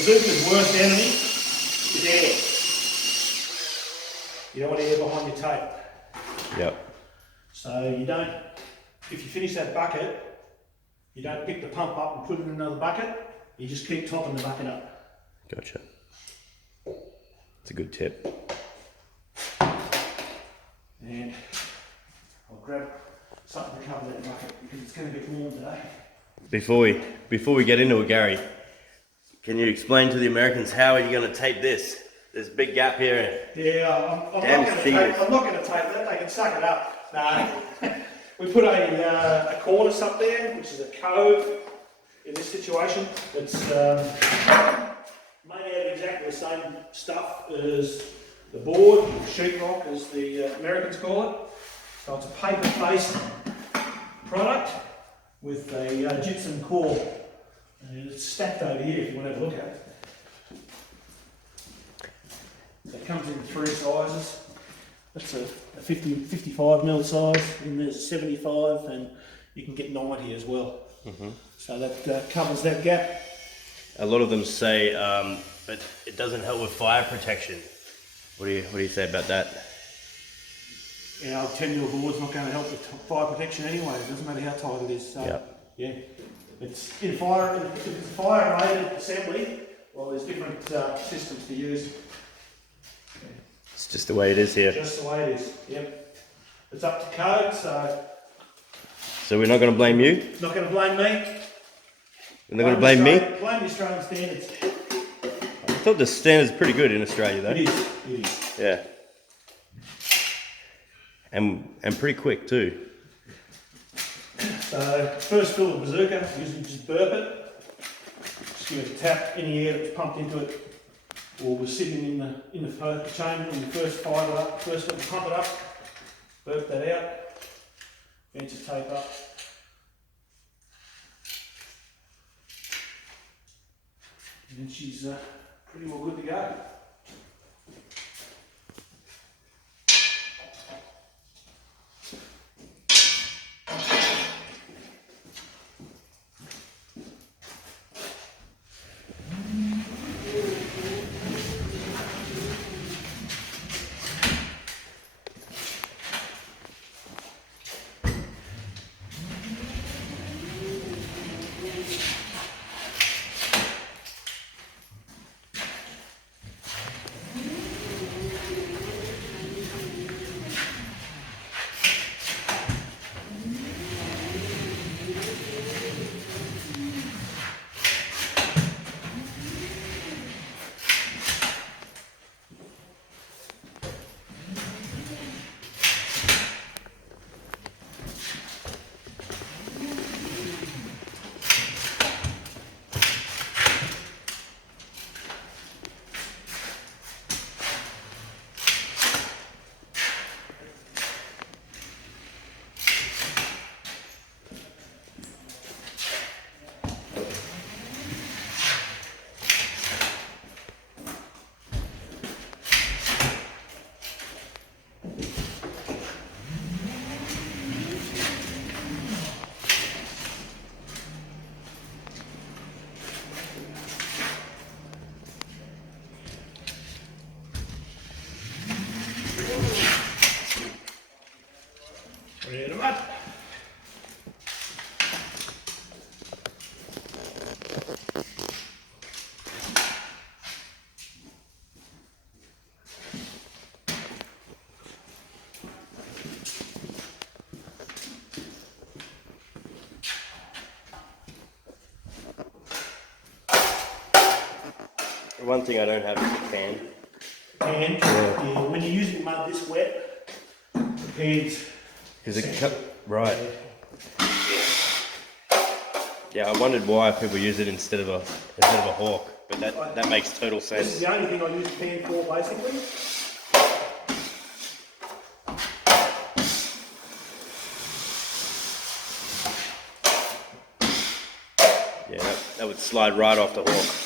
bazooka's worst enemy is air. You don't want air behind your tape. Yep. So you don't, if you finish that bucket, you don't pick the pump up and put it in another bucket, you just keep topping the bucket up. Gotcha. It's a good tip. And I'll grab something to cover that bucket because it's going to get warm today. Before we get into it, Gary, can you explain to the Americans how are you going to tape this? There's a big gap here. Yeah, I'm not going to tape that. They can suck it up. No, we put a cornice up there, which is a cove in this situation. It's made out of exactly the same stuff as the board, sheetrock as the Americans call it. So it's a paper-based product with a gypsum core. And it's stacked over here if you want to have a look at it. So it comes in 3 sizes. That's a 55mm size, and there's a 75, and you can get 90 as well. So that covers that gap. A lot of them say, but it doesn't help with fire protection. What do you say about that? Yeah, 10mm board's not going to help with fire protection anyway. It doesn't matter how tight it is. So, yeah, it's in fire. If it's a fire-rated assembly, well, there's different systems to use. It's just the way it is here. Just the way it is. Yep. It's up to code, so. So we're not going to blame you? Not going to blame me. You're not going to blame me? Blame the Australian standards. I thought the standard's pretty good in Australia, though. It is. It is. Yeah. And pretty quick too. So first fill the bazooka, usually just burp it. Just give it a tap. Any air that's pumped into it, or was sitting in the chamber when you first fired it up, first let you pump it up, burp that out, bench the tape up. And then she's pretty well good to go. Ready to run. One thing I don't have is a pan. Pan. Yeah. When you're using mud this wet, the pan's. Because it cut right. Yeah, I wondered why people use it instead of a hawk, but that makes total sense. This is the only thing I use a pan for, basically. Yeah, that would slide right off the hawk.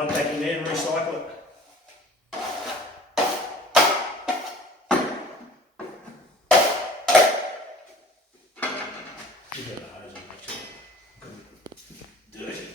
mud back in there and recycle it. You got the hose on, actually. Dirty.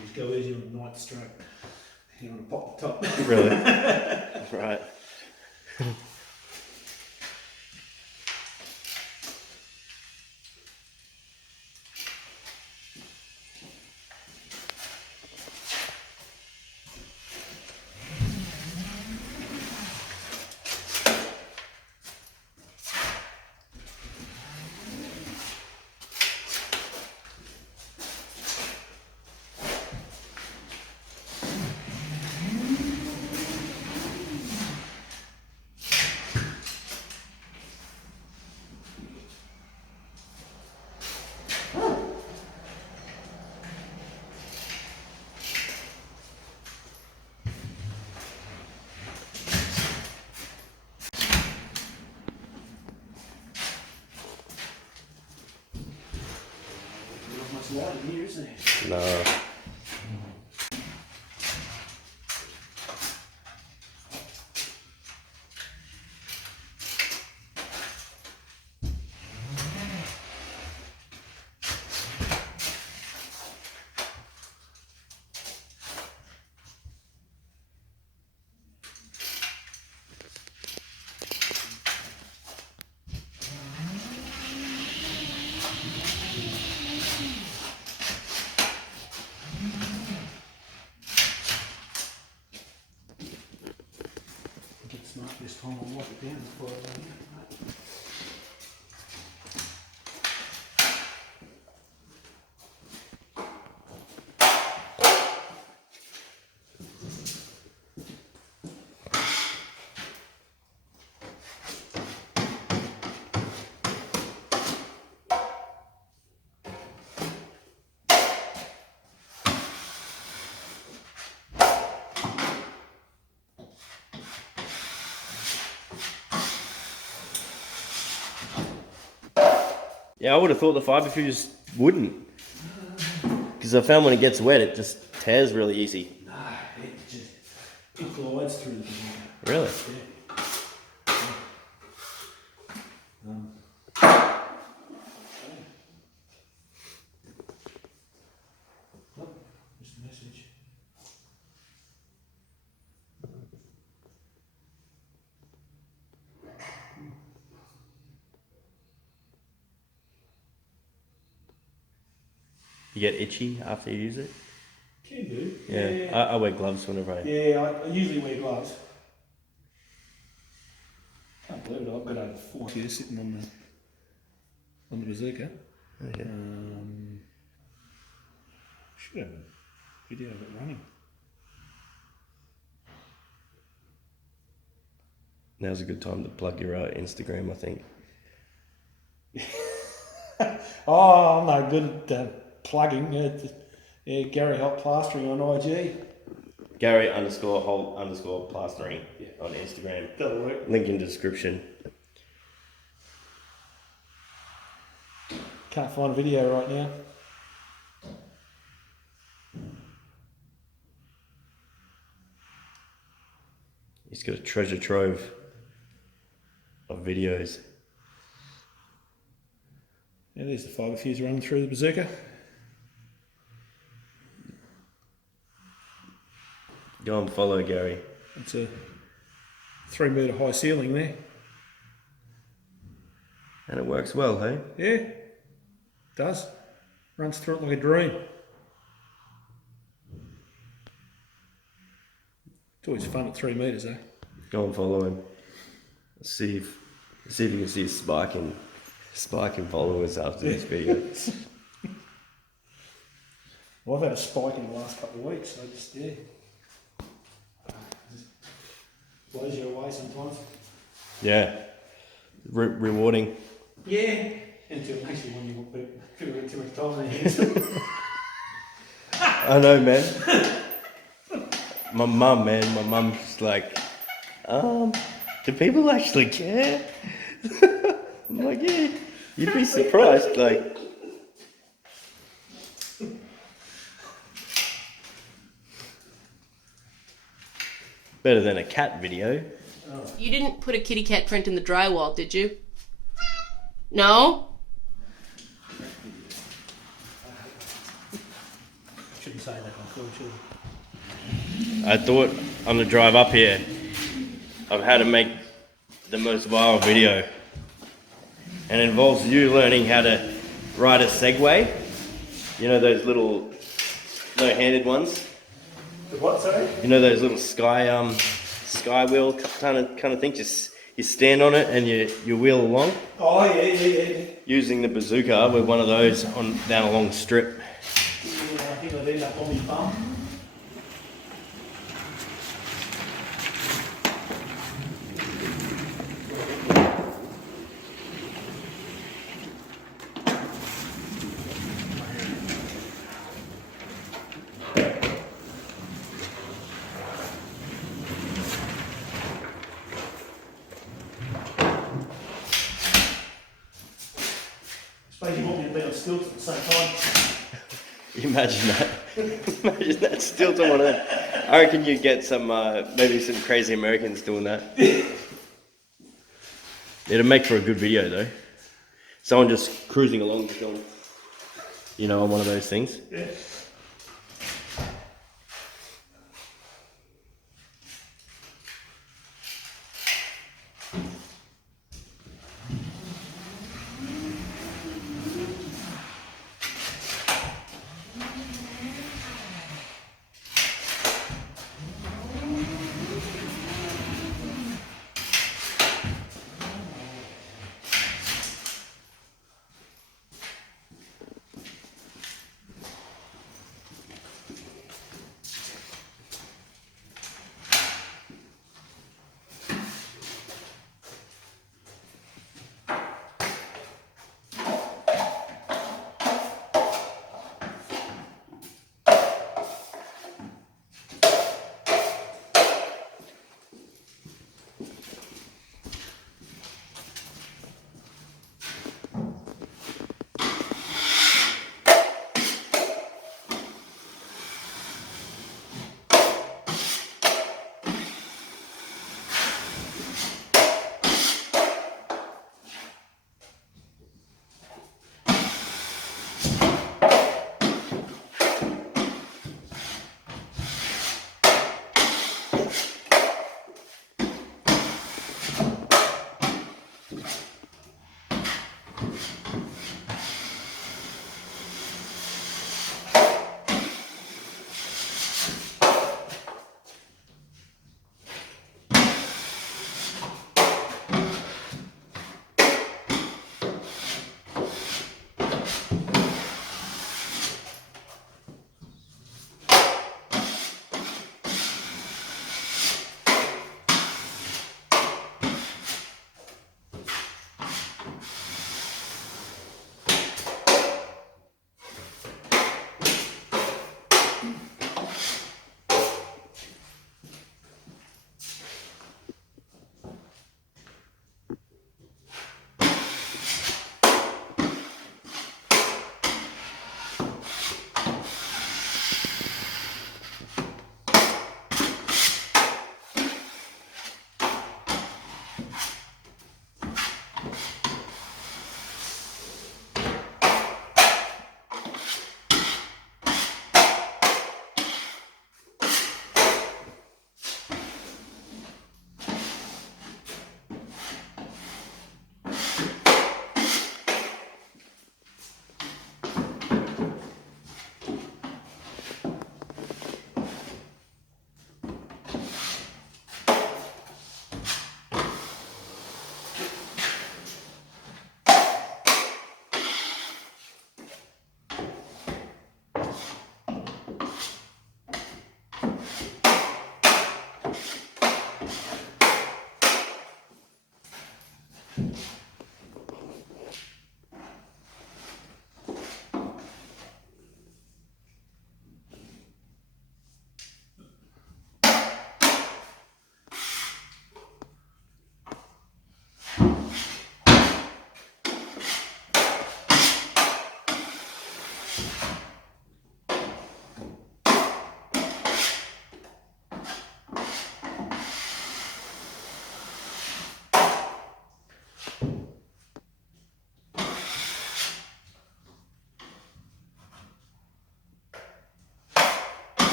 Just go easy on the night stroke. You want to pop the top. Really? Right. Light in here, isn't it? No. This time I'll wipe it down before I run out. Yeah, I would have thought the fibafuse wouldn't. Because I found when it gets wet, it just tears really easy. No, it glides through the thing. Really? Yeah. Oh, just a message. You get itchy after you use it? Can do. Yeah. I wear gloves whenever I... Yeah, I usually wear gloves. Can't believe it, I've got over 40 here sitting on the bazooka. Okay. Should have a video of it running. Now's a good time to plug your Instagram, I think. Oh, I'm no good at plugging. Yeah, Gary Holt Plastering on IG. Gary _Holt _plastering on Instagram. That'll work. Link in description. Can't find a video right now. He's got a treasure trove of videos. Yeah, there's the fibafuse running through the bazooka. Go and follow Gary. It's a 3 metre high ceiling there. And it works well, hey? Yeah, it does. Runs through it like a dream. It's always fun at 3 metres, eh? Go and follow him. See if you can see a spike in followers after this video. Well, I've had a spike in the last couple of weeks, so just, yeah. Just blows you away sometimes. Yeah. Rewarding. Yeah. Until actually when you put too much time in your hands. I know, man. My mum's like, do people actually care? I'm like, yeah, you'd be surprised. Like, Better than a cat video. You didn't put a kitty cat print in the drywall, did you? No? Shouldn't say that on film, should I thought on the drive up here of how to make the most viral video. And it involves you learning how to ride a Segway. You know those little no-handed ones? The what, sorry? You know those little sky wheel kind of thing? Just you stand on it and you wheel along. Oh, yeah. Using the bazooka with one of those down a long strip. Yeah, I think I'd end up on my bum. Suppose you want me to be on stilts at the same time. Imagine that. Imagine that Stilton on it. I reckon you'd get some, maybe some crazy Americans doing that. It'd make for a good video though. Someone just cruising along, just going, you know, on one of those things. Yeah.